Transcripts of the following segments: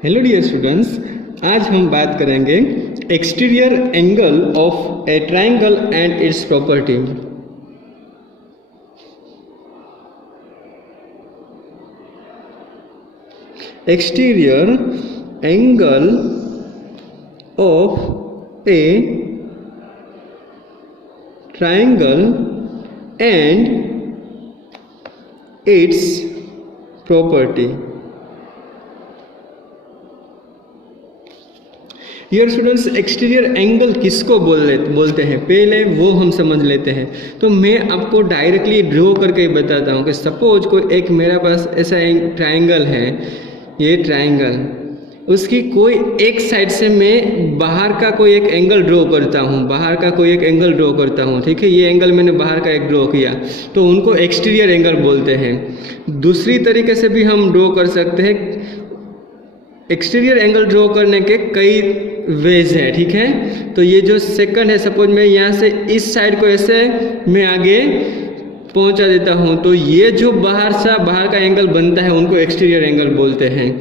Hello dear students, आज हम बात करेंगे exterior angle of a triangle and its property. Exterior angle of a triangle and its property. Dear students, exterior angle किसको बोलते हैं पहले वो हम समझ लेते हैं। तो मैं आपको डायरेक्टली ड्रॉ करके बताता हूँ कि सपोज कोई एक मेरे पास ऐसा एक ट्रायंगल है, ये ट्रायंगल, उसकी कोई एक साइड से मैं बाहर का कोई एक एंगल ड्रॉ करता हूँ, ठीक है। ये एंगल मैंने बाहर का एक ड्रॉ किया तो उनको एक्सटीरियर एंगल बोलते हैं। दूसरी तरीके से भी हम ड्रॉ कर सकते हैं। एक्सटीरियर एंगल ड्रॉ करने के कई वेज है, ठीक है। तो ये जो सेकंड है, सपोज मैं यहाँ से इस साइड को ऐसे मैं आगे पहुँचा देता हूँ तो ये जो बाहर का एंगल बनता है उनको एक्सटीरियर एंगल बोलते हैं।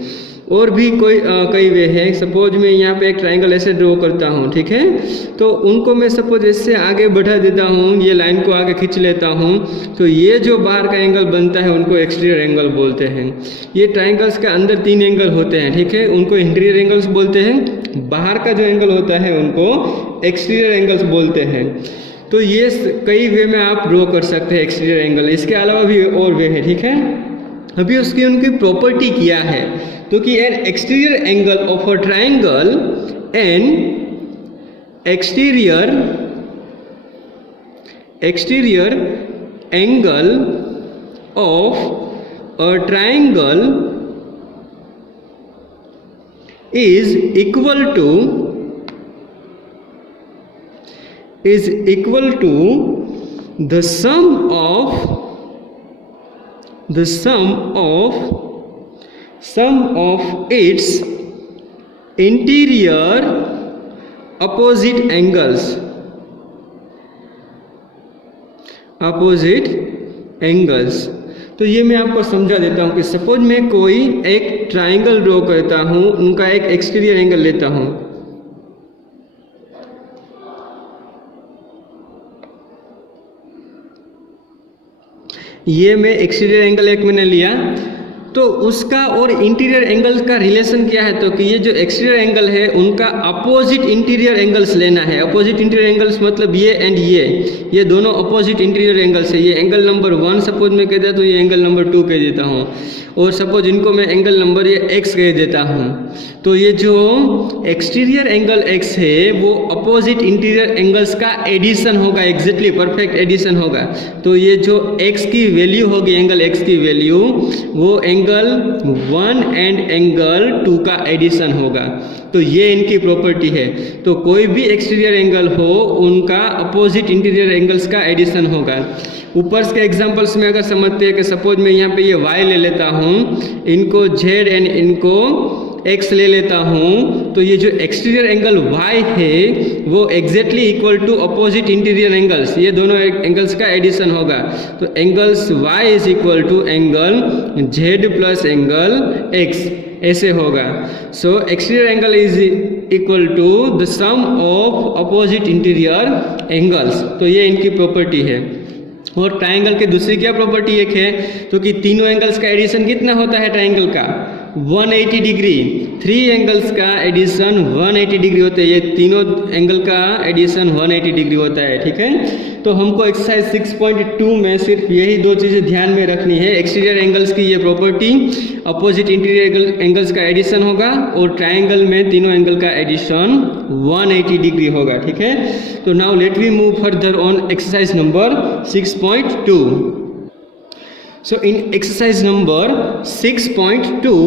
और भी कई वे है। सपोज मैं यहाँ पे एक ट्रायंगल ऐसे ड्रॉ करता हूँ, ठीक है, तो उनको मैं सपोज ऐसे आगे बढ़ा देता हूँ, ये लाइन को आगे खींच लेता हूँ तो ये जो बाहर का एंगल बनता है उनको एक्सटीरियर एंगल बोलते हैं। ये ट्रायंगल्स के अंदर 3 एंगल होते हैं, ठीक है, उनको इंटीरियर एंगल्स बोलते हैं। बाहर का जो एंगल होता है उनको एक्सटीरियर एंगल्स बोलते हैं। तो ये कई वे में आप ड्रॉ कर सकते हैं एक्सटीरियर एंगल। इसके अलावा भी और वे है, ठीक है। अभी उसकी उनकी प्रॉपर्टी क्या है, तो कि N exterior angle of a triangle N exterior angle of a triangle is equal to the sum of its interior opposite angles। तो ये मैं आपको समझा देता हूँ कि सपोज मैं कोई एक ट्रायंगल ड्रॉ करता हूँ, उनका एक एक्सटीरियर एंगल लेता हूँ। ये मैं एक्सटीरियर एंगल एक मैंने लिया, तो उसका और इंटीरियर एंगल का रिलेशन क्या है, तो कि ये जो एक्सटीरियर एंगल है उनका अपोजिट इंटीरियर एंगल्स लेना है। अपोजिट इंटीरियर एंगल्स मतलब ये एंड ये दोनों अपोजिट इंटीरियर एंगल्स है। ये एंगल नंबर 1 सपोज मैं कहता तो ये एंगल नंबर 2 कह देता हूँ, और सपोज इनको मैं एंगल नंबर ये x कह देता हूँ। तो ये जो एक्सटीरियर एंगल x है वो अपोजिट इंटीरियर एंगल्स का एडिशन होगा, एग्जैक्टली परफेक्ट एडिशन होगा। तो ये जो x की वैल्यू होगी, एंगल x की वैल्यू, वो एंगल 1 एंड एंगल 2 का एडिशन होगा। तो ये इनकी प्रॉपर्टी है। तो कोई भी एक्सटीरियर एंगल हो उनका अपोजिट इंटीरियर एंगल्स का एडिशन होगा। ऊपर के एग्जांपल्स में अगर समझते हैं कि सपोज मैं यहाँ पे ये y ले लेता हूँ, इनको z एंड इनको x ले लेता हूँ, तो ये जो एक्सटीरियर एंगल y है वो exactly equal to opposite interior angles, ये दोनों एंगल्स का एडिशन होगा। तो angles y is equal to angle z plus angle x, ऐसे होगा। So exterior angle is equal to the sum of opposite interior angles. तो ये इनकी प्रॉपर्टी है। और ट्रायंगल की दूसरी क्या प्रॉपर्टी एक है, तो कि तीनों एंगल्स का एडिशन कितना होता है ट्रायंगल का, 180 डिग्री। 3 एंगल्स का एडिशन 180 डिग्री होता है। ये तीनों एंगल का एडिशन 180 डिग्री होता है, ठीक है। तो हमको एक्सरसाइज 6.2 में सिर्फ यही 2 चीज़ें ध्यान में रखनी है। एक्सटीरियर एंगल्स की ये प्रॉपर्टी, अपोजिट इंटीरियर एंगल्स का एडिशन होगा, और ट्रायंगल में तीनों एंगल का एडिशन 180 डिग्री होगा, ठीक है। तो now let we move further on exercise number 6.2। So in exercise number 6.2,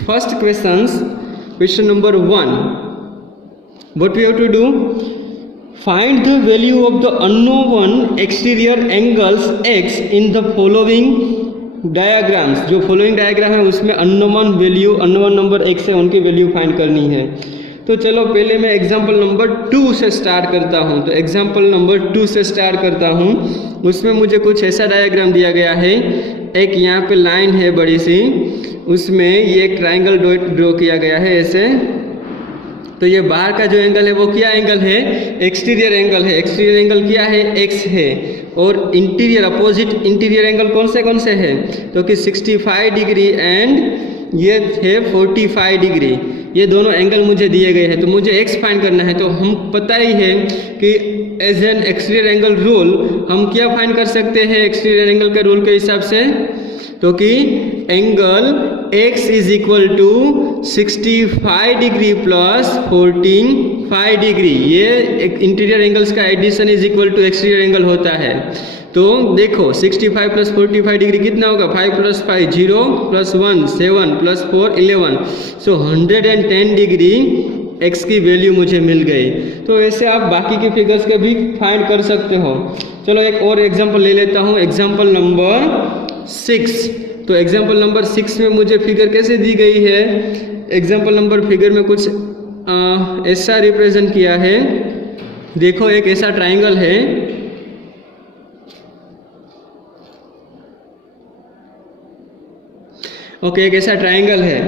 first question number 1, what we have to do, find the value of the unknown exterior angles x in the following diagrams। जो following diagram है उसमें unknown number x है, उनकी value find करनी है। तो चलो पहले मैं एग्जाम्पल नंबर 2 से स्टार्ट करता हूँ। तो एग्जाम्पल नंबर 2 से स्टार्ट करता हूँ। उसमें मुझे कुछ ऐसा डायग्राम दिया गया है, एक यहाँ पे लाइन है बड़ी सी, उसमें ये एक ट्राइंगल ड्रॉ किया गया है ऐसे। तो ये बाहर का जो एंगल है वो क्या एंगल है, एक्सटीरियर एंगल है। एक्सटीरियर एंगल क्या है, एक्स है। और इंटीरियर अपोजिट इंटीरियर एंगल कौन से है, तो कि 65 डिग्री एंड ये है 45 डिग्री। ये दोनों एंगल मुझे दिए गए हैं, तो मुझे एक्स फाइंड करना है। तो हम पता ही है कि as an exterior angle rule हम क्या फाइंड कर सकते हैं एक्सटीरियर एंगल के रूल के हिसाब से, तो कि angle x is equal to 65 degree plus 45 degree. ये इंटीरियर एंगल्स का addition is equal to exterior angle होता है। तो देखो 65 प्लस 45 डिग्री कितना होगा, 5 प्लस 5 0 प्लस 1 7 प्लस 4 11। सो 110 डिग्री x की वैल्यू मुझे मिल गई। तो ऐसे आप बाकी के फिगर्स के भी फाइंड कर सकते हो। चलो एक और एग्जांपल ले लेता हूँ, एग्जांपल नंबर 6। तो एग्जांपल नंबर 6 में मुझे फिगर कैसे दी गई है, एग्जांपल नंबर फिगर में कुछ ऐसा रिप्रेजेंट किया है। देखो एक ऐसा ट्राइंगल है, ओके एक ऐसा ट्राइंगल है,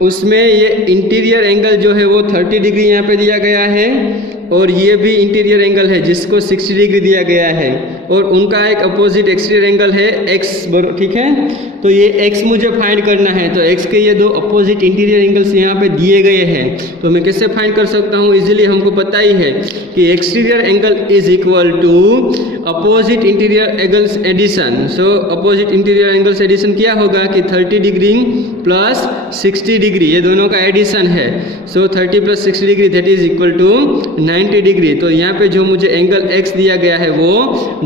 उसमें ये इंटीरियर एंगल जो है वो 30 डिग्री यहाँ पे दिया गया है और ये भी इंटीरियर एंगल है जिसको 60 डिग्री दिया गया है और उनका एक अपोजिट एक्सटीरियर एंगल है x, ठीक है। तो ये x मुझे फाइंड करना है। तो x के ये दो अपोजिट इंटीरियर एंगल्स यहाँ पे दिए गए हैं। तो मैं कैसे फाइंड कर सकता हूँ, इजीली हमको पता ही है कि exterior angle is equal to opposite interior angles addition. So opposite interior angles addition क्या होगा कि 30 डिग्री प्लस 60 डिग्री, ये दोनों का एडिशन है। So 30 plus 60 degree that is equal to 90 degree. तो यहाँ पे जो मुझे एंगल x दिया गया है वो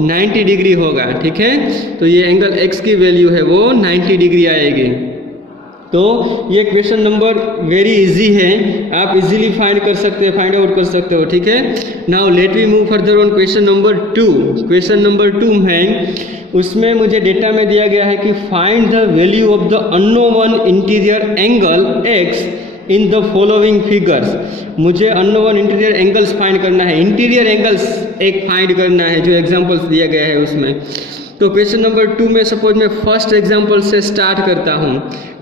90 डिग्री होगा, ठीक है। तो ये एंगल x की वैल्यू है वो 90 डिग्री आएगी। तो ये क्वेश्चन नंबर वेरी इजी है, आप इजीली फाइंड कर सकते हैं, फाइंड आउट कर सकते हो, ठीक है। Now let we move further on question number 2। Question number 2 है, उसमें मुझे डेटा में दिया गया है कि find the value of the unknown interior angle x in the following figures. मुझे अननोन इंटीरियर एंगल्स फाइंड करना है, इंटीरियर एंगल्स एक फाइंड करना है जो एग्जांपल्स दिया गया है उसमें। तो क्वेश्चन नंबर 2 में सपोज मैं फर्स्ट एग्जांपल से स्टार्ट करता हूँ।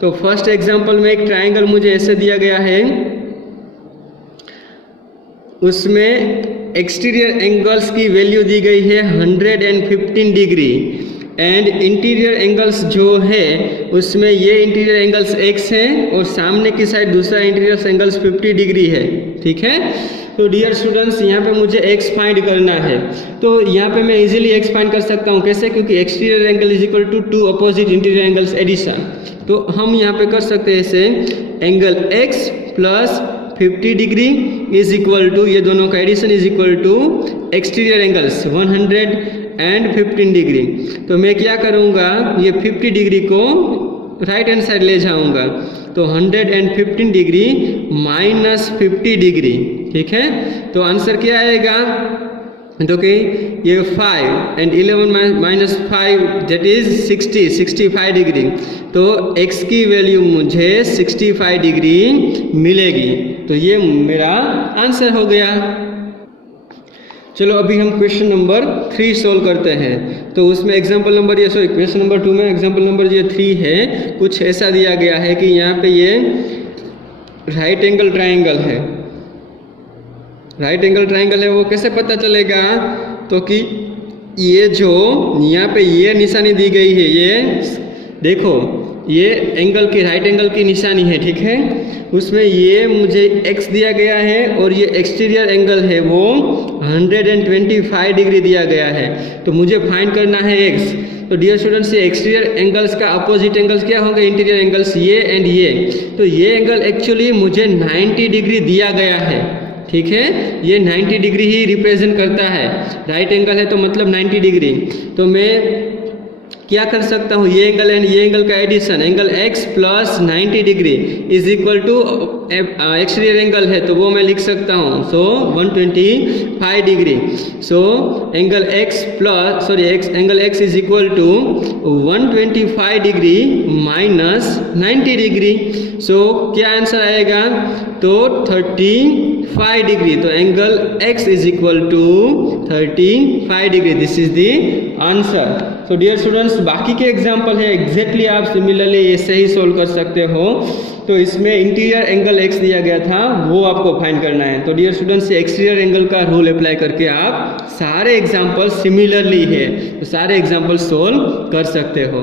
तो फर्स्ट एग्जांपल में एक ट्राइंगल मुझे ऐसे दिया गया है, उसमें एक्सटीरियर एंगल्स की वैल्यू दी गई है 115 डिग्री एंड इंटीरियर एंगल्स जो है उसमें ये इंटीरियर एंगल्स x है और सामने की साइड दूसरा इंटीरियर एंगल्स 50 डिग्री है, ठीक है। तो डियर स्टूडेंट्स यहाँ पे मुझे x फाइंड करना है। तो यहाँ पे मैं इजीली x फाइंड कर सकता हूँ, कैसे, क्योंकि exterior angle is equal to 2 opposite interior angles addition. तो हम यहाँ पे कर सकते हैं ऐसे, angle x plus 50 degree is equal to, ये दोनों का addition is equal to exterior angles 115 degree. तो मैं क्या करूँगा, ये 50 डिग्री को राइट हैंड साइड ले जाऊँगा। तो 115 डिग्री माइनस 50 डिग्री, ठीक है। तो आंसर क्या आएगा, तो कि ये 5 and 11 minus 5 that is 65 degree. तो x की वैल्यू मुझे 65 डिग्री मिलेगी। तो ये मेरा आंसर हो गया। चलो अभी हम क्वेश्चन नंबर 3 सोल्व करते हैं। तो उसमें एग्जांपल नंबर ये सॉरी क्वेश्चन नंबर 2 में एग्जांपल नंबर ये 3 है। कुछ ऐसा दिया गया है कि यहाँ पे ये राइट एंगल ट्राइंगल है, राइट एंगल ट्राइंगल है, वो कैसे पता चलेगा, तो कि ये जो यहाँ पे ये निशानी दी गई है, ये देखो ये एंगल की राइट एंगल की निशानी है, ठीक है। उसमें ये मुझे x दिया गया है और ये एक्सटीरियर एंगल है वो 125 डिग्री दिया गया है। तो मुझे फाइंड करना है x। तो डियर स्टूडेंट्स ये एक्सटीरियर एंगल्स का अपोजिट एंगल्स क्या होंगे, इंटीरियर एंगल्स ये एंड ये। तो ये एंगल एक्चुअली मुझे 90 डिग्री दिया गया है, ठीक है। ये 90 डिग्री ही रिप्रेजेंट करता है, राइट एंगल है तो मतलब 90 डिग्री। तो मैं क्या कर सकता हूँ, ये एंगल एंड ये एंगल का addition, angle x plus 90 degree is equal to exterior angle है तो वो मैं लिख सकता हूँ, so 125 degree. So angle x plus angle x is equal to 125 degree minus 90 degree. So क्या आंसर आएगा, तो 35 डिग्री। तो angle x is equal to 35 degree, this is the answer. So dear students, बाकी के एग्जाम्पल है exactly आप similarly ऐसे ही solve कर सकते हो। तो इसमें इंटीरियर एंगल x दिया गया था, वो आपको फाइंड करना है। तो डियर स्टूडेंट्स, एक्सटीरियर एंगल का रूल अप्लाई करके आप सारे एग्जाम्पल सिमिलरली है तो सारे एग्जाम्पल सोल्व कर सकते हो।